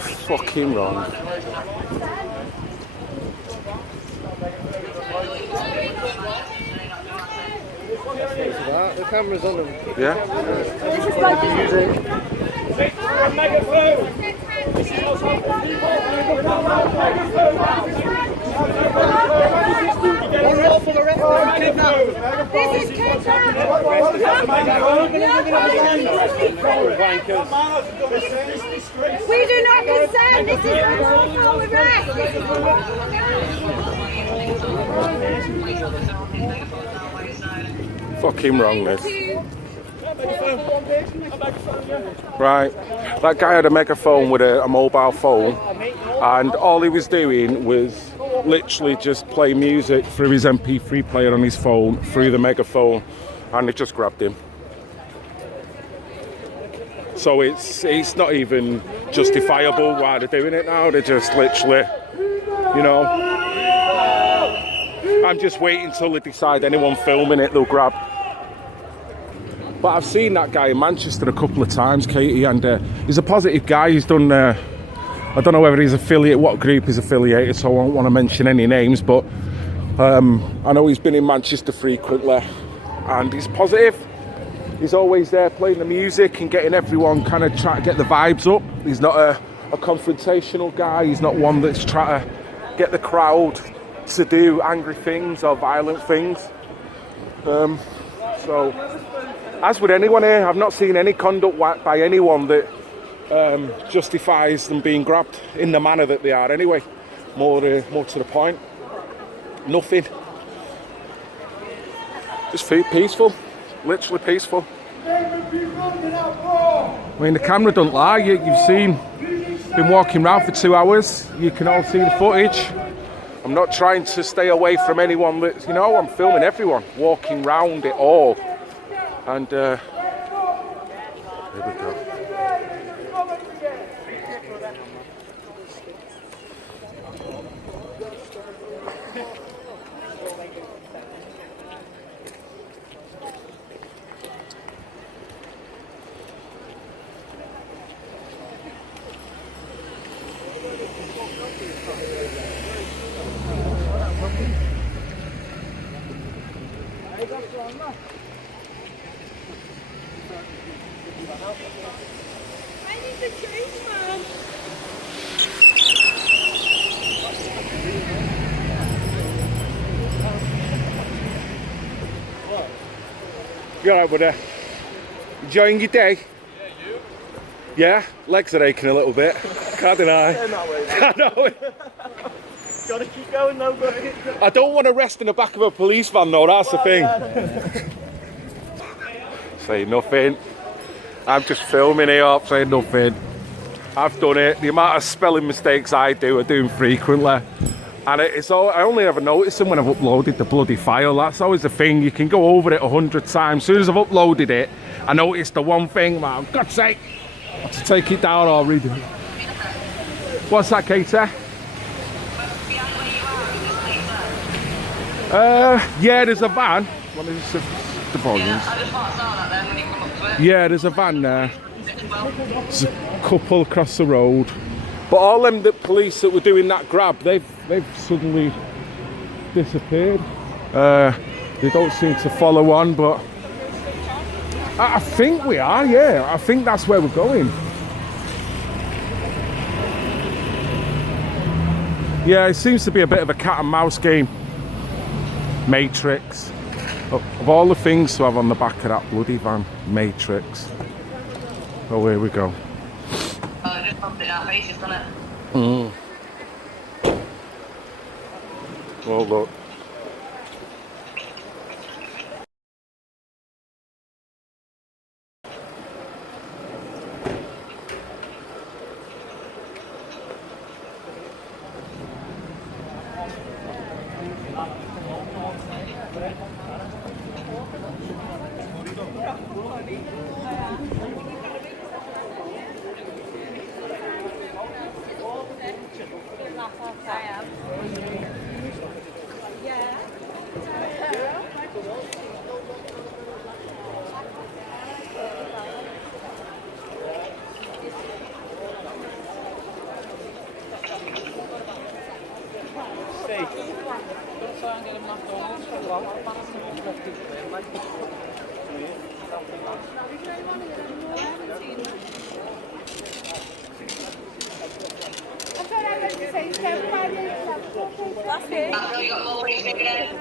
Fucking wrong. The camera's on them. Yeah? This is like music. This is We do not consent. This is unlawful arrest. This is unlawful arrest. Fucking wrong, this. Right, that guy had a megaphone with a mobile phone, and all he was doing was literally just play music through his MP3 player on his phone through the megaphone, and they just grabbed him. So it's not even justifiable why they're doing it now. They're just literally, you know. I'm just waiting till they decide anyone filming it they'll grab. But I've seen that guy in Manchester a couple of times, Katie, and he's a positive guy. He's done, I don't know whether he's what group he's affiliated, so I won't want to mention any names, but I know he's been in Manchester frequently, and he's positive. He's always there playing the music and getting everyone kind of trying to get the vibes up. He's not a confrontational guy. He's not one that's trying to get the crowd to do angry things or violent things. So, as with anyone here, I've not seen any conduct by anyone that justifies them being grabbed in the manner that they are anyway. More to the point. Nothing. Just peaceful. Literally peaceful. I mean, the camera don't lie. You've seen, been walking around for 2 hours. You can all see the footage. I'm not trying to stay away from anyone that, you know, I'm filming everyone walking round it all. And here we go. I need the change, man. You alright, buddy? Enjoying your day? Yeah, you? Yeah? Legs are aching a little bit. Can't deny. Turn that way. I know. Gotta keep going though, buddy. I don't want to rest in the back of a police van though, that's the thing. Say nothing. I'm just filming here, saying nothing. I've done it. The amount of spelling mistakes I do frequently. And it's all, I only ever notice them when I've uploaded the bloody file. That's always the thing. You can go over it 100 times. As soon as I've uploaded it, I notice the one thing, man, for God's sake, I have to take it down or read it. What's that, Katie? Yeah, there's a van. What is the volumes? Yeah, I just marked out that then when you come up to it. Yeah, there's a van there. There's a couple across the road. But all them the police that were doing that grab, they've suddenly disappeared. They don't seem to follow on, but I think we are, yeah. I think that's where we're going. Yeah, it seems to be a bit of a cat and mouse game. Matrix. Of all the things to have on the back of that bloody van, Matrix. Oh, here we go. Oh, it just bumped it in our faces, doesn't it? Well, look. After you got more police moving in.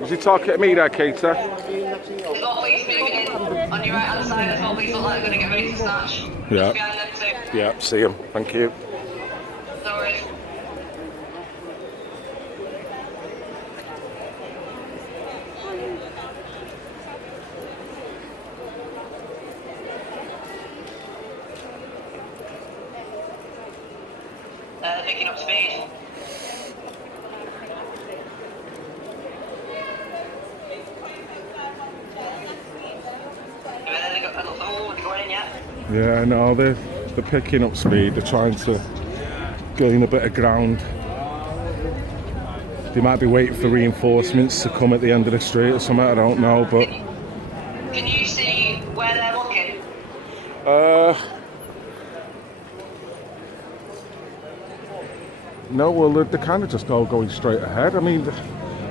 Was he talking to me there, Kater? There's more police moving in. On your right hand side, there's more police look like they're going to get ready to snatch. Yeah. Just behind them too. Yeah, see him. Thank you. No worries. Picking up speed. Yeah, no, they're picking up speed. They're trying to gain a bit of ground. They might be waiting for reinforcements to come at the end of the street or something. I don't know, but. Can you see where they're looking? No, well, they're kind of just all going straight ahead. I mean,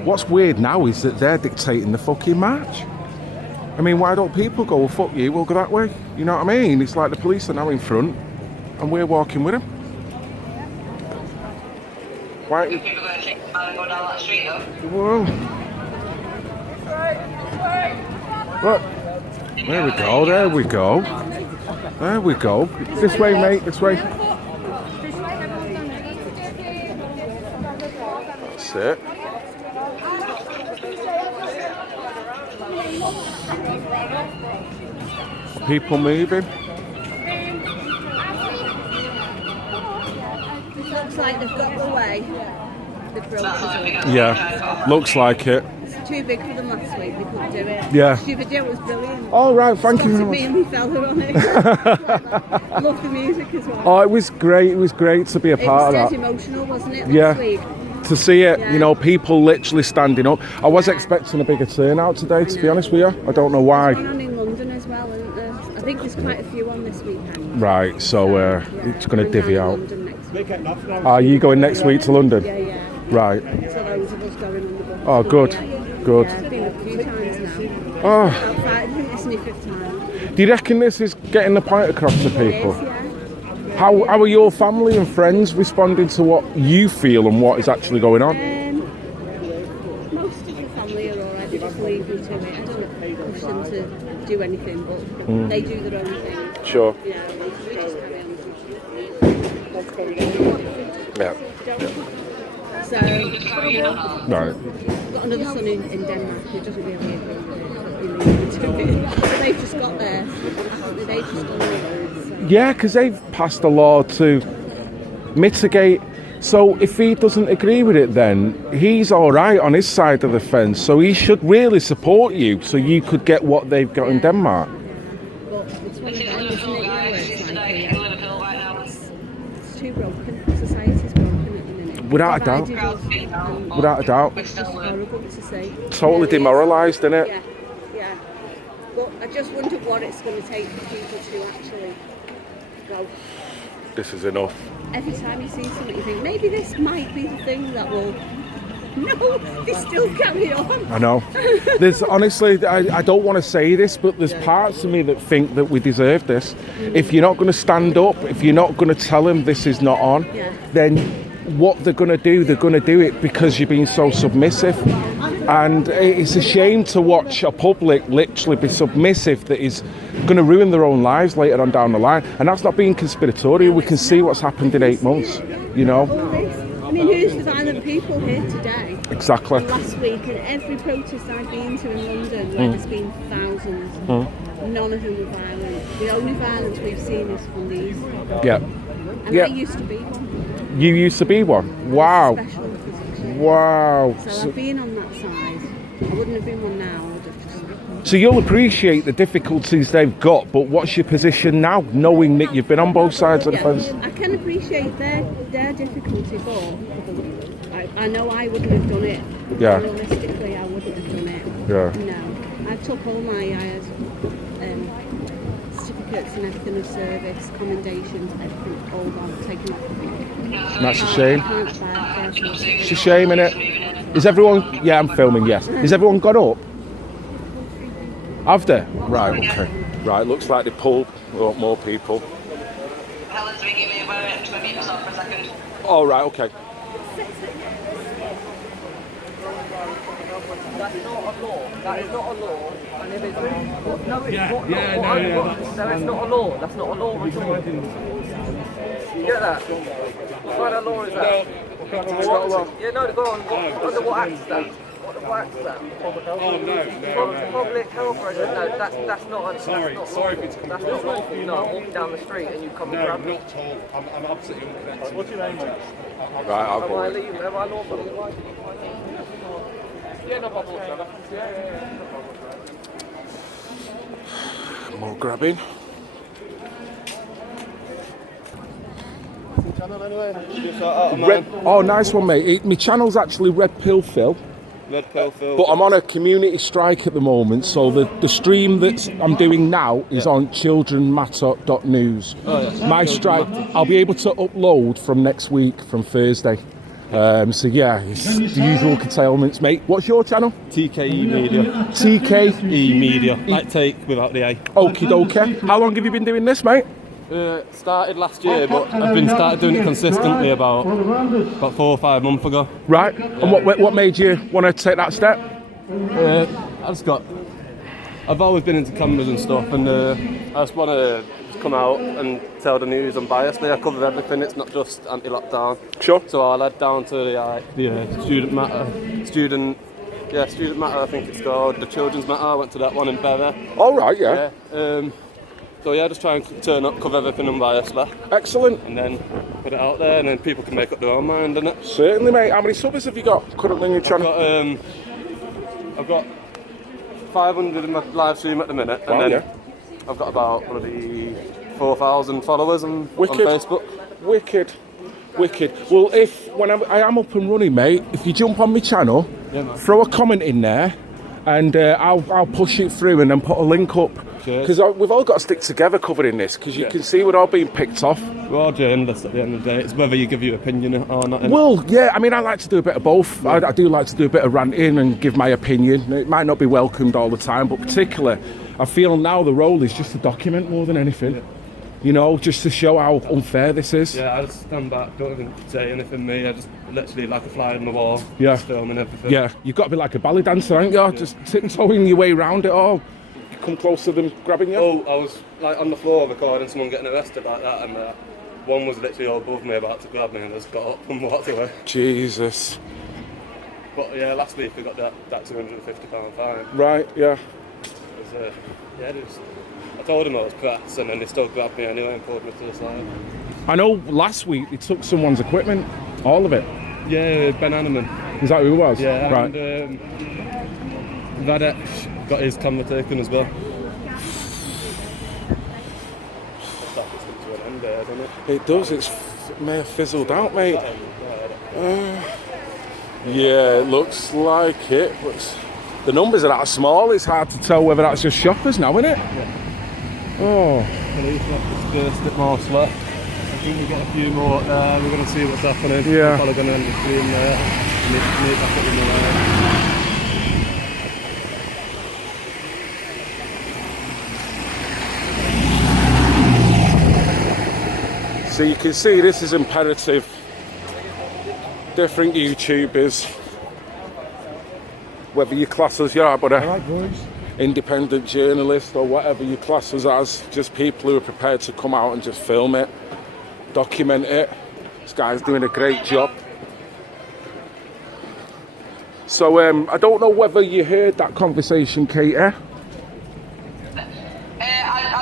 what's weird now is that they're dictating the fucking match. I mean, why don't people go, well, fuck you, we'll go that way? You know what I mean? It's like the police are now in front and we're walking with them. Why? People are going to take the man and go down that street though. Whoa. Look. There we go, there we go. There we go. This way, mate, this way. That's it. People moving. Looks like they've got the way. They've broken it. Yeah, looks like it. It's too big for them last week, they couldn't do it. Yeah. Stupid Joe was brilliant. All right, thank you very Me much. and my fella on it. Love the music as well. Oh, it was great to be a part It of was that. emotional, wasn't it, Yeah. last week? To see it, Yeah. you know, people literally standing up. I was expecting a bigger turnout today, to be honest with you. I don't know There's why. one on in London as well, isn't there? I think there's quite a few on this weekend. Right, so it's going to I'm divvy down in out. London next week. Are you going next week to London? Yeah, yeah. Right. So loads of us going on the bus. Oh, good, good. Yeah, I've been a few times now. Oh, I think it's my fifth time. do you reckon this is getting the point across to It people? is, yeah. How are your family and friends responding to what you feel and what is actually going on? Most of the family are alright, they just leave me to it. I don't push them to do anything, but they do their own thing. Sure. Yeah, we just carry on. Yeah. So, Right. I've got another son in Denmark who doesn't really agree with it. But they've just got there. They've just done it. So. Yeah, because they've passed a law to mitigate. So if he doesn't agree with it, then he's all right on his side of the fence. So he should really support you, so you could get what they've got in Denmark. But it's one of This is them, isn't Liverpool, it? guys. This is today in Liverpool right now. It's too broken. Society's broken at the minute. Without a doubt. Divided us, Without a doubt. We're still horrible to say. Totally demoralised, isn't it? Yeah, yeah. But I just wonder what it's going to take for people to actually go. This is enough. Every time you see something, you think maybe this might be the thing that will. No, they still carry on. I know. There's honestly, I don't want to say this, but there's parts of me that think that we deserve this. If you're not going to stand up, if you're not going to tell them this is not on, then what they're going to do, they're going to do it because you're being so submissive. And it's a shame to watch a public literally be submissive that is going to ruin their own lives later on down the line. And that's not being conspiratorial. We can see what's happened in 8 months, you know. I mean, who's the violent people here today? Exactly. Last week, and every protest I've been to in London, where there's been thousands, none of them were violent. The only violence we've seen is from these. Yeah. And I used to be one. You used to be one? Wow. Special position. Wow. So I've been on that side. I wouldn't have been one now. I would have just... So you'll appreciate the difficulties they've got, but what's your position now, knowing that you've been on both sides of the fence? I can appreciate their difficulty, but I know I wouldn't have done it. Yeah. Realistically, I wouldn't have done it. Yeah. No. I took all I had certificates and everything of service, commendations, everything, all gone, taken off of me. And that's a shame. I can't bear their It's a shame, innit? Is everyone... Yeah, I'm filming, yes. Is everyone got up? Have they? Right, okay. Right, looks like they pulled more people. Helen's ringing me. I'm just going to meet myself for a second. Oh, right, okay. That's not a law. That is not a law. And if it's no, it's not. No, it's not a law. That's not a law at all. You get that? What kind of law is that? Yeah, no, go on. Under what act is that? What act is that? Public health. No, that's not. Sorry if it's That's not lawful. No, I'm walking down the street and you come and grab me. Not at all. I'm absolutely unconnected. What's your name, mate? Right, I'll Am go. I legal? Am I lawful? Yeah, no problem. Yeah. More grabbing. Oh, nice one, mate. My channel's actually Red Pill Phil. Red Pill Phil. But I'm on a community strike at the moment, so the stream that I'm doing now is on Childrenmatter.news. My strike, I'll be able to upload from next week, from Thursday. So yeah, it's the usual curtailments, mate. What's your channel? TKE Media. TKE Media. Like take without the A. Okie dokie. How long have you been doing this, mate? Started last year, but I've started doing it consistently about 4 or 5 months ago. Right. And what made you want to take that step? I've always been into cameras and stuff, and I just want to come out and tell the news unbiasedly. I cover everything. It's not just anti-lockdown. Sure. So I led down to the Student Matter. Student Matter, I think it's called. The Children's Matter. I went to that one in Bury. All right. Yeah. So yeah, just try and turn up, cover everything unbiasedly, Excellent. and then put it out there, and then people can make up their own mind, innit? Certainly, mate. How many subs have you got currently on your channel? I've got 500 in my live stream at the minute, and then I've got about 4,000 followers on Facebook. Wicked. Well, when I am up and running, mate, if you jump on my channel, throw a comment in there, and I'll push it through and then put a link up. Because we've all got to stick together covering this, because you can see we're all being picked off. We're all journalists at the end of the day. It's whether you give your opinion or not. Well, yeah, I mean, I like to do a bit of both. I do like to do a bit of ranting and give my opinion. It might not be welcomed all the time, but particularly, I feel now the role is just to document more than anything. You know, just to show how unfair this is. Yeah, I just stand back, don't even say anything, me. I just literally like a fly on the wall, just filming everything. Yeah, you've got to be like a ballet dancer, ain't you? Just tiptoeing your way around it all. You come close to them grabbing you. Oh, I was like on the floor recording someone getting arrested like that, and one was literally all above me about to grab me, and I just got up and walked away. Jesus. But yeah, last week we got that £250 fine. Right, yeah. I told them I was press, and then they still grabbed me anyway and pulled me to the side. I know last week they took someone's equipment, all of it. Yeah, Ben Hanneman. Is that who it was? Yeah, right. And Radek got his camera taken as well. It does, it may have fizzled out, mate. Yeah, it looks like it. The numbers are that small, it's hard to tell whether that's just shoppers now, isn't it? Yeah. Oh. Police have dispersed it more slowly. I think we get a few more there, we're going to see what's happening. Yeah. We're probably going to end up doing meet back up in the line. So you can see this is imperative. Different YouTubers, whether you class us, independent journalist or whatever you class us as, just people who are prepared to come out and just film it, document it. This guy's doing a great job. So I don't know whether you heard that conversation, Katie. I'm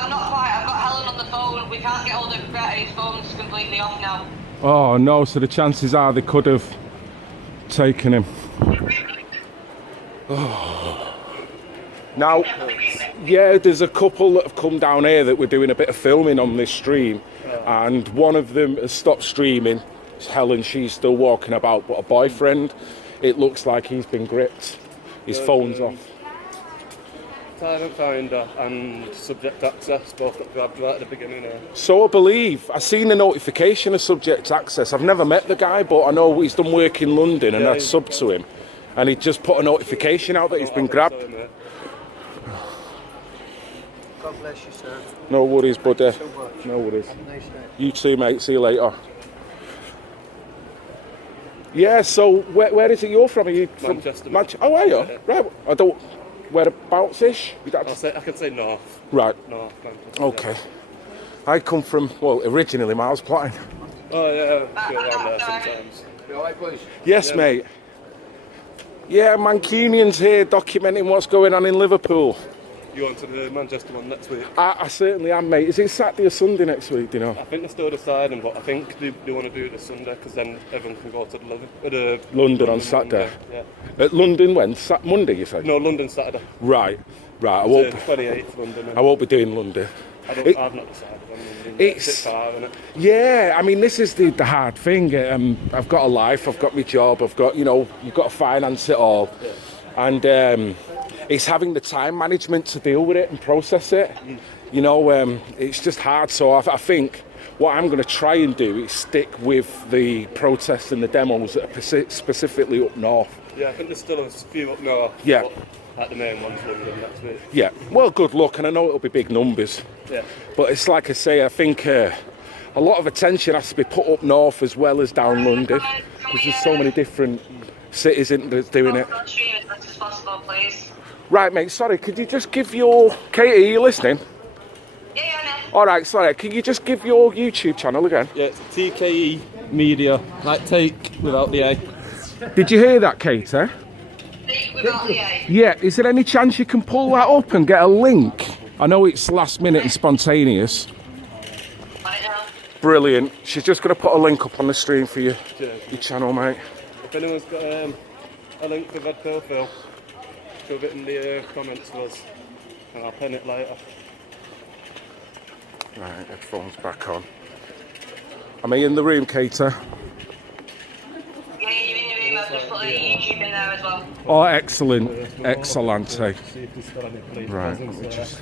not quite. I've got Helen on the phone. We can't get hold of Brett. His phone's completely off now. Oh no, so the chances are they could have taken him. Oh. Now, yeah, there's a couple that have come down here that we're doing a bit of filming on this stream, and one of them has stopped streaming. It's Helen, she's still walking about, but a boyfriend, it looks like he's been gripped. His phone's off. Silent finder and subject access both got grabbed right at the beginning. So I believe, I've seen a notification of subject access. I've never met the guy, but I know he's done work in London and I subbed to him. And he just put a notification out that he's been grabbed. God bless you, sir. No worries, buddy. So much. No worries. Have a nice day. You too, mate. See you later. Yeah, so where is it you're from? Are you from Manchester. Oh, are you? Yeah. Right. I don't... Whereabouts-ish? I can say north. Right. North Manchester. Okay. I come from, well, originally Miles Platin. Oh yeah, go around there sometimes. You alright, boys? Yes, Yeah. mate. Yeah, Mancunians here documenting what's going on in Liverpool. You on to the Manchester one next week? I certainly am, mate. Is it Saturday or Sunday next week, do you know? I think they're still deciding, but I think they want to do it this Sunday because then everyone can go to the London on Saturday. Yeah. At London when? Monday, you said? No, London Saturday. Right. I It's won't. the 28th London. I won't be doing London. I've not decided. It's a bit far, isn't it? Yeah, I mean, this is the hard thing. I've got a life, I've got my job, I've got, you've got to finance it all. Yeah. And it's having the time management to deal with it and process it. It's just hard. So I think what I'm going to try and do is stick with the protests and the demos that are specifically up north. Yeah, I think there's still a few up north. Yeah. Like the main ones, London next week. Yeah, well, good luck, and I know it'll be big numbers. Yeah. But it's like I say, I think a lot of attention has to be put up north as well as down London, because there's so many different cities that's doing it. Stream as much as possible, please. Right, mate, sorry, could you just give your... Katie, are you listening? Yeah, I know. All right, sorry, can you just give your YouTube channel again? Yeah, it's TKE Media, like take without the A. Did you hear that, Katie? Without the A. Yeah, is there any chance you can pull that up and get a link? I know it's last minute and spontaneous. I know. Brilliant. She's just going to put a link up on the stream for you, Cheers. your channel, mate. If anyone's got a link for Red Pill Phil, shove it in the comments to us, and I'll pin it later. Right, headphones back on. Am I in the room, Katie? Yeah, you're in the room. I've just put the YouTube in there as well. Oh, excellent. Excellent. See if there's still any police Right, presence let me there. just-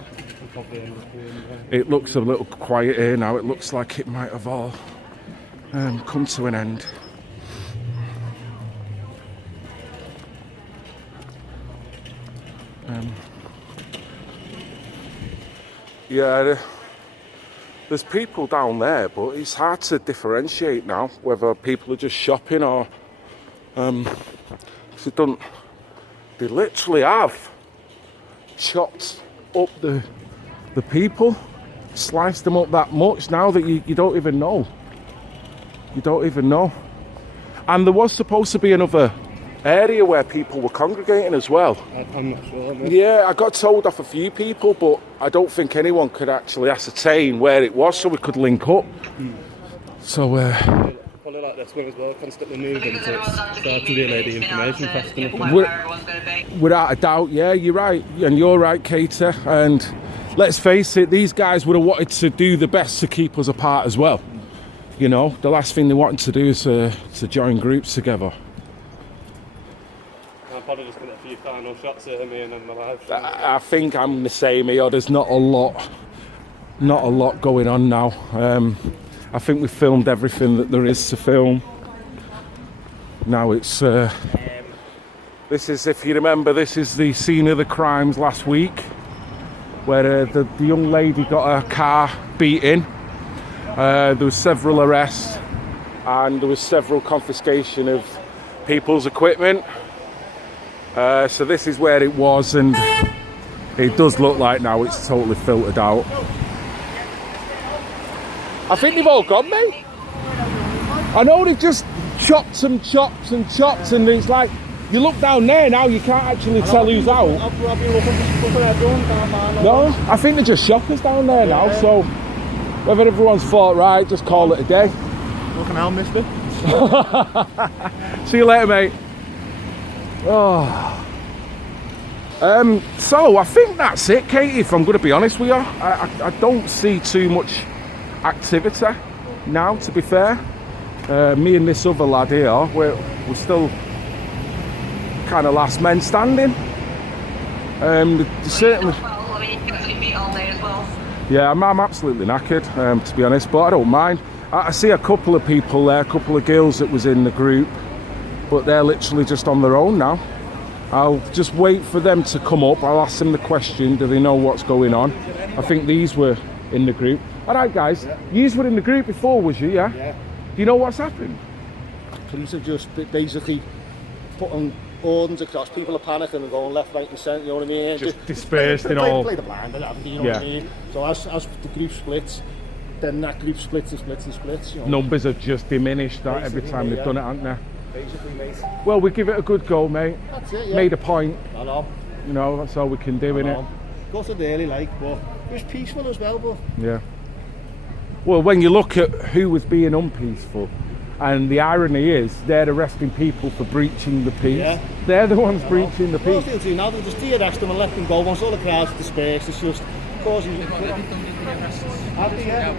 We'll probably end up doing It looks a little quiet here now. It looks like it might have all come to an end. Yeah, there's people down there, but it's hard to differentiate now whether people are just shopping or 'cause they literally have chopped up the people, sliced them up that much now that you don't even know. You don't even know. And there was supposed to be another area where people were congregating as well. I'm not sure. Mate. Yeah, I got told off a few people, but I don't think anyone could actually ascertain where it was, so we could link up. So, Probably like this one as well, constantly moving, Because so everyone's it's on the starting to be like the information fasting. We're- where everyone's going to be. without a doubt, yeah, you're right, and you're right, Katie. And let's face it, these guys would have wanted to do the best to keep us apart as well. You know, the last thing they wanted to do is to join groups together. I'm probably just going to get a few final shots here of me and then my live show. I think I'm the same here. There's not a lot going on now. I think we've filmed everything that there is to film. Now it's this is, if you remember, this is the scene of the crimes last week, where the young lady got her car beaten. There was several arrests and there was several confiscation of people's equipment. So this is where it was, and it does look like now it's totally filtered out. I think they've all gone, mate. I know they've just chopped and chopped and chopped, and it's like, you look down there now, you can't actually tell who's out. No, I think they're just shoppers down there now, so whether everyone's thought, right, just call it a day. Looking out, mister. See you later, mate. Oh. So I think that's it, Katie, if I'm going to be honest with you. I don't see too much activity now, to be fair. Me and this other lad here, we're still kind of last men standing. Certainly. Well, I mean, you've got to beat all day as well. Yeah, I'm absolutely knackered, to be honest, but I don't mind. I see a couple of people there, a couple of girls that was in the group, but they're literally just on their own now. I'll just wait for them to come up. I'll ask them the question, do they know what's going on? I think these were in the group. All right, guys, yous were in the group before, was you, yeah? Yeah. Do you know what's happened? Police are just basically putting orders across. People are panicking and going left, right and centre, you know what I mean? Just dispersed in all. Play the blind and everything, you know what I mean? So as the group splits, then that group splits and splits and splits, you know. Numbers have just diminished that every time they've done it, haven't they? Basically, mate. Well, we give it a good go, mate. That's it, yeah. Made a point. I know. You know, that's all we can do, innit? Got it early, like, but it was peaceful as well, but... Yeah. Well, when you look at who was being unpeaceful, and the irony is, they're arresting people for breaching the peace. Yeah. They're the ones breaching the peace. What they'll do now, they'll just de-arrest them and let them go. Once all the crowds disperse, it's just causing... Have they, yeah?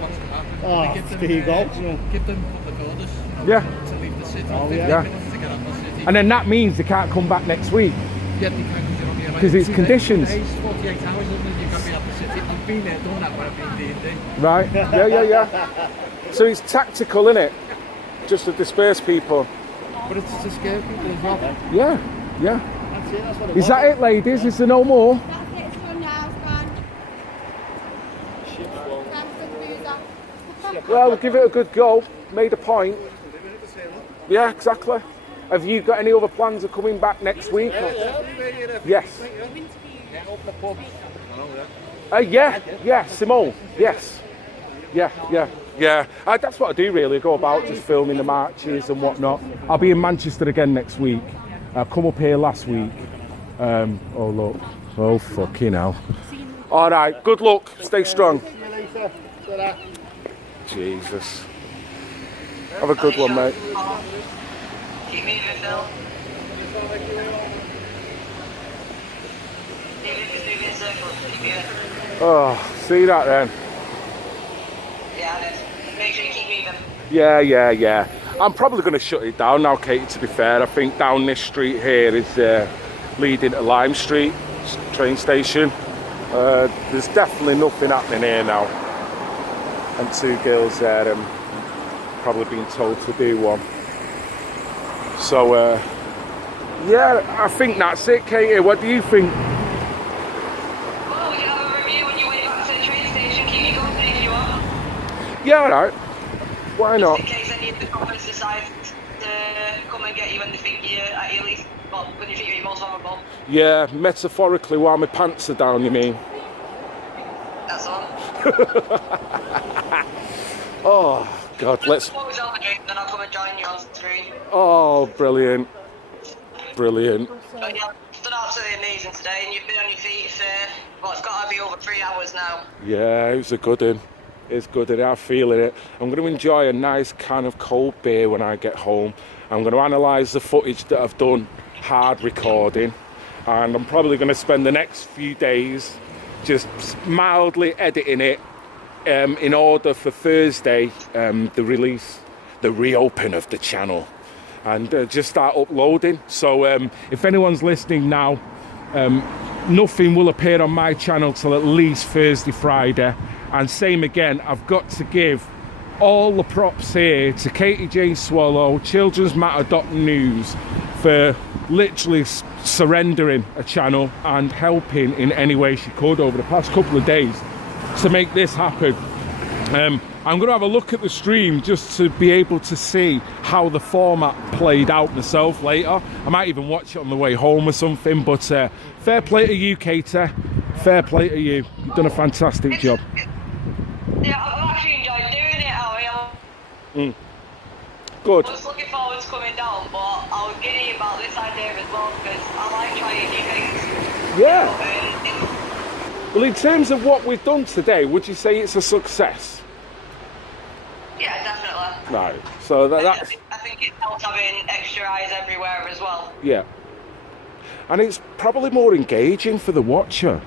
Oh, there you go. Give them public orders. Yeah. To leave the city. Yeah. To get out of the city. And then that means they can't come back next week. Yeah, they can Because it's conditions. 48 hours, isn't it? You can be out of the city. I've been there, done that when I've been D&D. Right? Yeah. So it's tactical, innit? Just to disperse people. But it's to scare people as well. Yeah. That's it, that's what it Is was. that it, ladies? Is there no more? That's it, it's from now, it's gone. Thanks for the boozer. Well, we'll give it a good go. Made a point. Yeah, exactly. Have you got any other plans of coming back next week? Yes. Yeah, Simone. Yes. Yeah. That's what I do really. I go about just filming the marches and whatnot. I'll be in Manchester again next week. I come up here last week. Oh look. Oh fucking hell. All right. Good luck. Stay strong. See you later. Ta-ra. Jesus. Have a good one, mate. Keep moving, Phil. Just moving in circles. Keep moving. Oh, see that then? Yeah, it is. Make sure you keep moving. Yeah. I'm probably going to shut it down now, Katie, to be fair. I think down this street here is leading to Lime Street train station. There's definitely nothing happening here now. And two girls there probably being told to do one. So, yeah, I think that's it, Katie. What do you think? Well, we can have a review when you wait back to the train station. Keep you company if you want. Yeah, all right. Why not? Just in case any of the coppers decide to come and get you when they think you're at your least, well, when you think you're most vulnerable. Yeah, metaphorically, while my pants are down, you mean? That's all. Oh, God, let's... What was on the drink, then I'll come and join you on screen. Oh, brilliant. But yeah, you've done absolutely amazing today, and you've been on your feet for, well, it's got to be over 3 hours now. Yeah, it was a good one. It's good, and I'm feeling it. I'm going to enjoy a nice can of cold beer when I get home. I'm going to analyse the footage that I've done hard recording, and I'm probably going to spend the next few days just mildly editing it in order for Thursday, the reopen of the channel, and just start uploading. So if anyone's listening now, nothing will appear on my channel till at least Thursday, Friday. And same again, I've got to give all the props here to Katie Jane Swallow, Childrenmatter.news, for literally surrendering a channel and helping in any way she could over the past couple of days to make this happen. I'm going to have a look at the stream just to be able to see how the format played out myself later. I might even watch it on the way home or something, but fair play to you, Katie. Fair play to you. You've done a fantastic job. Yeah, I've actually enjoyed doing it, Good. I was looking forward to coming down, but I was giddy about this idea as well, because I like trying new things. Yeah. Well, in terms of what we've done today, would you say it's a success? Yeah, definitely. Right. So that's... I think it helps having extra eyes everywhere as well. Yeah. And it's probably more engaging for the watcher,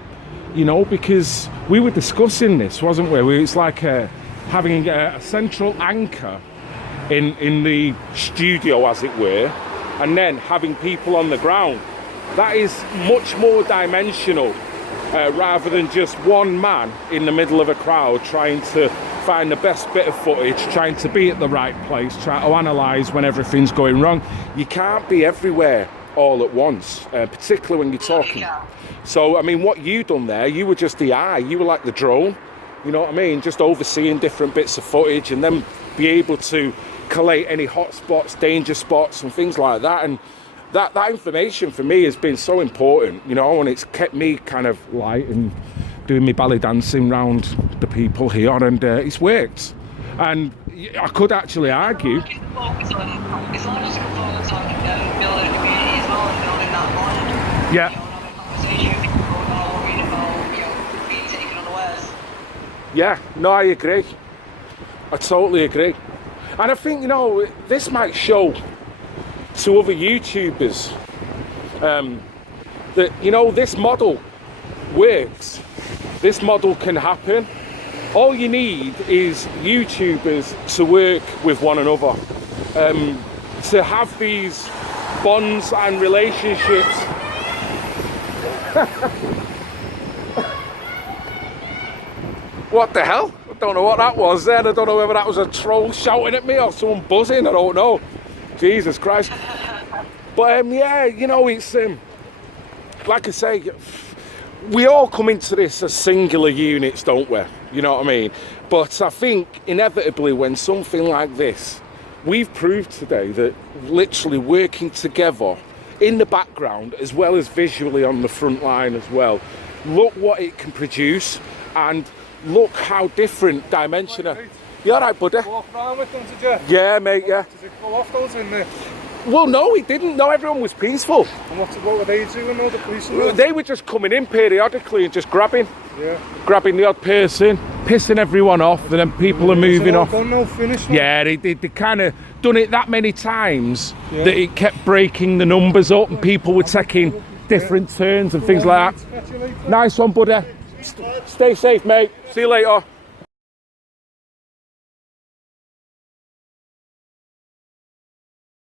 you know, because we were discussing this, wasn't we? It's like having a central anchor in the studio, as it were, and then having people on the ground. That is much more dimensional, rather than just one man in the middle of a crowd trying to find the best bit of footage, trying to be at the right place, trying to analyse when everything's going wrong. You can't be everywhere all at once, particularly when you're talking. So, I mean, what you done there, you were just the eye, you were like the drone, you know what I mean? Just overseeing different bits of footage and then be able to collate any hot spots, danger spots and things like that. And that information for me has been so important, you know, and it's kept me kind of light and doing me ballet dancing round the people here, and it's worked. And I could actually argue. It's not just a focus on building a community as well and building that bond. Yeah. You know, having a conversation with people about worrying about, you know, being taken unawares. Yeah, no, I agree. I totally agree. And I think, you know, this might show to other YouTubers that, you know, this model works. This model can happen. All you need is YouTubers to work with one another, to have these bonds and relationships. What the hell? I don't know what that was then. I don't know whether that was a troll shouting at me or someone buzzing. I don't know. Jesus Christ. But yeah, you know, it's like I say, we all come into this as singular units, don't we? You know what I mean? But I think inevitably when something like this, we've proved today that literally working together in the background as well as visually on the front line as well, look what it can produce, and look how different dimensional. You all right, buddy? Walk around with them, did you? Yeah, mate, yeah. Did it go off those in there? Well, no, it didn't. No, everyone was peaceful. And what were they doing, all the police? They were just coming in periodically and just grabbing Yeah. the odd person, pissing everyone off, and then people are moving off. Done, no finish, Yeah, they kind of done it that many times that it kept breaking the numbers up, and people were taking different turns and things like that. Nice one, buddy. Stay safe, mate. See you later.